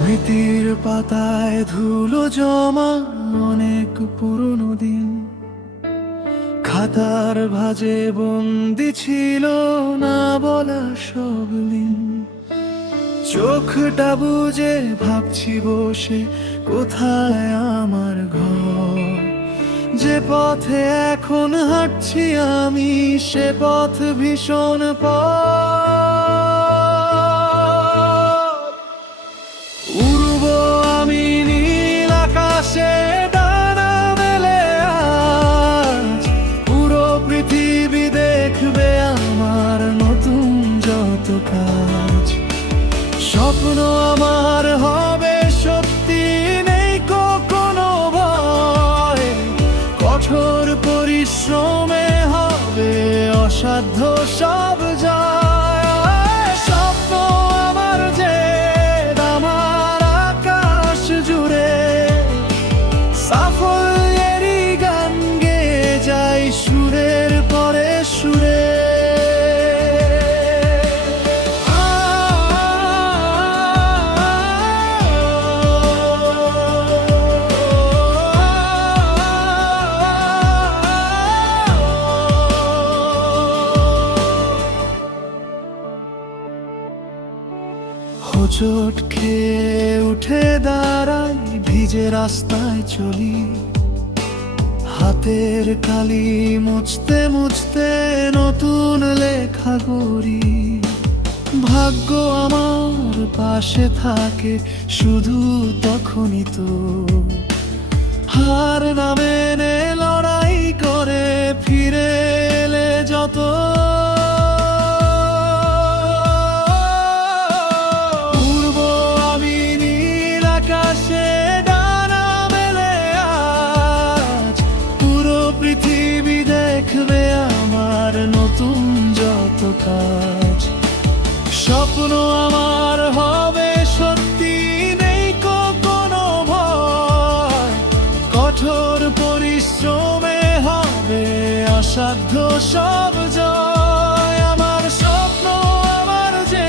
স্মৃতির পাতায় ধুলো জমা অনেক পুরনো দিন, খাতার ভাঁজে বন্দি ছিল না বলা সব দিন। চোখটা বুজে ভাবছি বসে কোথায় আমার ঘর, যে পথে এখন হাঁটছি আমি সে পথ ভীষণ উড়ব আমি নীল আকাশে ডানা মেলে, আজ পুরো পৃথিবী দেখবে আমার নতুন যত কাজ। স্বপ্ন আমার হবে সত্যি, নেই কোনো ভয়, কঠোর পরিশ্রমে হবে অসাধ্য সব জয়। স্বপ্ন আমার যে আমার আকাশ জুড়ে, সাফল্যেরই গান গেয়ে যাই সুরের পরে সুরে। হোঁচট খেয়ে উঠে দাঁড়াই, ভিজে রাস্তায় চলি, হাতের কালি মুছতে মুছতে নতুন লেখা করি। ভাগ্য আমার পাশে থাকে শুধু তখনই তো, হার না মেনে লড়াই করে ফিরে এলে যত। আকাশে ডানা মেলে, আজ পুরো পৃথিবী দেখবে আমার নতুন যত কাজ। স্বপ্ন আমার হবে সত্যি, নেই কোনো ভয়, কঠোর পরিশ্রমে হবে অসাধ্য সব জয়। আমার স্বপ্ন আমার যে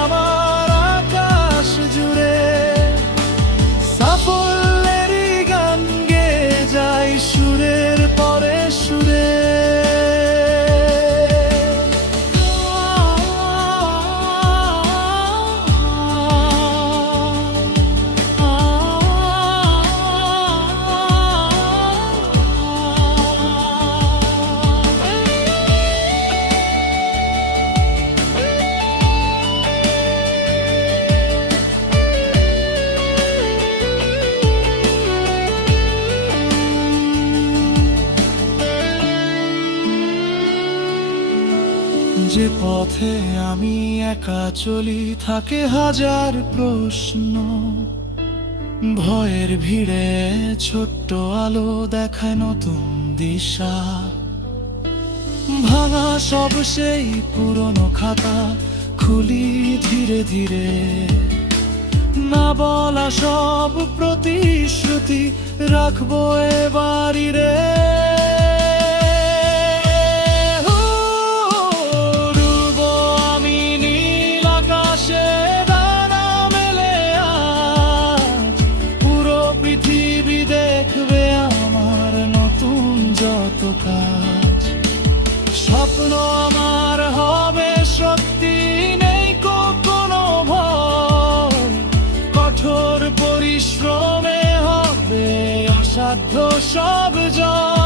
আমার আকাশ জুড়ে, সাফল্যেরই গান গেয়ে যাই সুরের পরে সুরে। যে পথে আমি একা চলি থাকে হাজার প্রশ্ন, ভয়ের ভিড়ে ছোট্ট আলো দেখায় নতুন দিশা। ভাঙা সব সেই পুরনো খাতা খুলি ধীরে ধীরে, না বলা সব প্রতিশ্রুতি রাখবো এবারই রে। পৃথিবী দেখবে আমার নতুন যত কাজ। স্বপ্ন আমার হবে সত্যি, নেই কোনো ভয়, কঠোর পরিশ্রমে হবে অসাধ্য সব জয়।